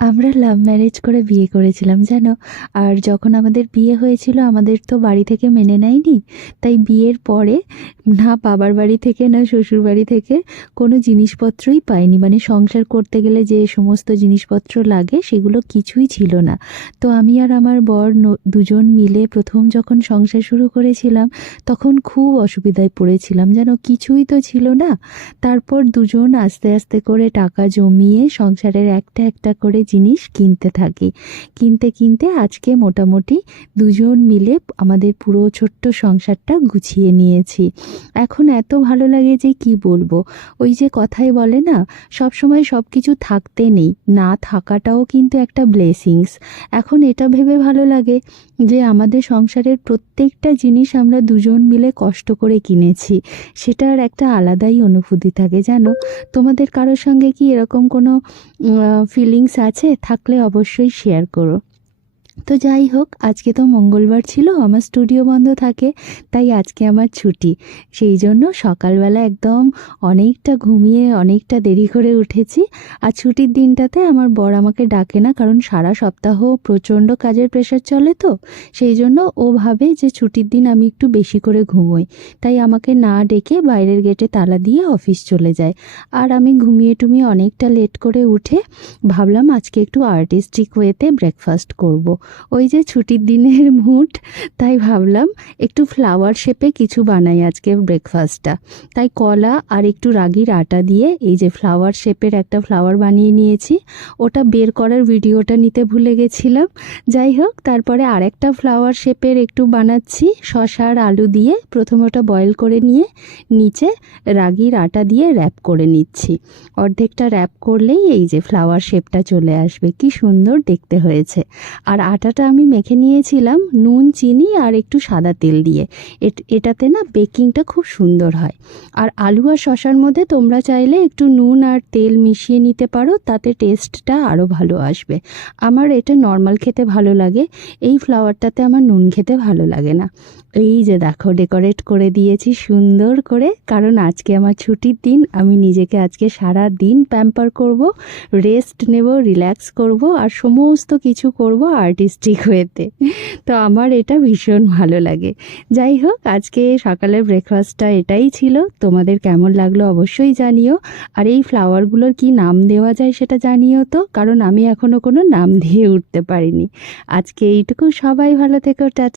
আমরা love marriage করে বিয়ে করেছিলাম জানো। আর যখন আমাদের বিয়ে হয়েছিল আমাদের তো বাড়ি থেকে মেনে নেয়নি। তাই বিয়ের পরে না বাবার বাড়ি থেকে না শ্বশুর বাড়ি থেকে কোনো জিনিসপত্রই পাইনি, মানে সংসার করতে গেলে যে সমস্ত জিনিসপত্র লাগে সেগুলো কিছুই ছিল না। তো আমি আর আমার বর দুজন মিলে প্রথম যখন সংসার শুরু করেছিলাম তখন খুব অসুবিধায় পড়েছিলাম যেন, কিছুই তো ছিল না। তারপর দুজন আস্তে আস্তে করে টাকা জমিয়ে সংসারের একটা একটা করে জিনিস কিনতে থাকি। কিনতে কিনতে আজকে মোটামুটি দুজন মিলে আমাদের পুরো ছোট্ট সংসারটা গুছিয়ে নিয়েছি। এখন এত ভালো লাগে যে কি বলবো। ওই যে কথাই বলে না, সব সময় সব কিছু থাকতে নেই, না থাকাটাও কিন্তু একটা ব্লেসিংস। এখন এটা ভেবে ভালো লাগে যে আমাদের সংসারের প্রত্যেকটা জিনিস আমরা দুজন মিলে কষ্ট করে কিনেছি। সেটার একটা আলাদাই অনুভূতি থাকে জানো। তোমাদের কারোর সঙ্গে কি এরকম কোনো ফিলিংস আছে? থাকলে অবশ্যই শেয়ার করো। তো যাই হোক, আজকে তো মঙ্গলবার ছিল, আমার স্টুডিও বন্ধ থাকে, তাই আজকে আমার ছুটি। সেই জন্য সকালবেলা একদম অনেকটা ঘুমিয়ে অনেকটা দেরি করে উঠেছি। আর ছুটির দিনটাতে আমার বর আমাকে ডাকে না, কারণ সারা সপ্তাহ প্রচণ্ড কাজের প্রেশার চলে, তো সেই জন্য ও ভাবে যে ছুটির দিন আমি একটু বেশি করে ঘুমোই, তাই আমাকে না ডেকে বাইরের গেটে তালা দিয়ে অফিস চলে যায়। আর আমি ঘুমিয়ে টুমিয়ে অনেকটা লেট করে উঠে ভাবলাম আজকে একটু আর্টিস্টিক ওয়েতে ব্রেকফাস্ট করব। ওই যে ছুটির দিনের মুড, তাই ভাবলাম একটু ফ্লাওয়ার শেপে কিছু বানাই আজকে ব্রেকফাস্টটা। তাই কলা আর একটু রাগির আটা দিয়ে এই যে ফ্লাওয়ার শেপের একটা ফ্লাওয়ার বানিয়ে নিয়েছি। ওটা বের করার ভিডিওটা নিতে ভুলে গেছিলাম। যাই হোক, তারপরে আরেকটা ফ্লাওয়ার শেপের একটু বানাচ্ছি শসা আর আলু দিয়ে। প্রথমে ওটা বয়েল করে নিয়ে নিচে রাগির আটা দিয়ে র্যাপ করে নিচ্ছি। অর্ধেকটা র্যাপ করলেই এই যে ফ্লাওয়ার শেপটা চলে আসবে, কি সুন্দর দেখতে হয়েছে। আর আটাটা আমি মেখে নিয়েছিলাম নুন, চিনি আর একটু সাদা তেল দিয়ে। এটাতে না বেকিংটা খুব সুন্দর হয়। আর আলু আর শসার মধ্যে তোমরা চাইলে একটু নুন আর তেল মিশিয়ে নিতে পারো, তাতে টেস্টটা আরও ভালো আসবে। আমার এটা নর্মাল খেতে ভালো লাগে, এই ফ্লাওয়ারটাতে আমার নুন খেতে ভালো লাগে না। এই যে দেখো ডেকোরেট করে দিয়েছি সুন্দর করে, কারণ আজকে আমার ছুটির দিন। আমি নিজেকে আজকে সারা দিন প্যাম্পার করব, রেস্ট নেব, রিল্যাক্স করব আর সমস্ত কিছু করব আর্টিস্টিক ওয়েতে। তো আমার এটা ভীষণ ভালো লাগে। যাই হোক, আজকে সকালের ব্রেকফাস্টটা এটাই ছিল। তোমাদের কেমন লাগলো অবশ্যই জানিও। আর এই ফ্লাওয়ারগুলোর কি নাম দেওয়া যায় সেটা জানিও তো, কারণ আমি এখনও কোনো নাম দিয়ে উঠতে পারিনি। আজকে এইটুকু, সবাই ভালো থেকো, টাটা।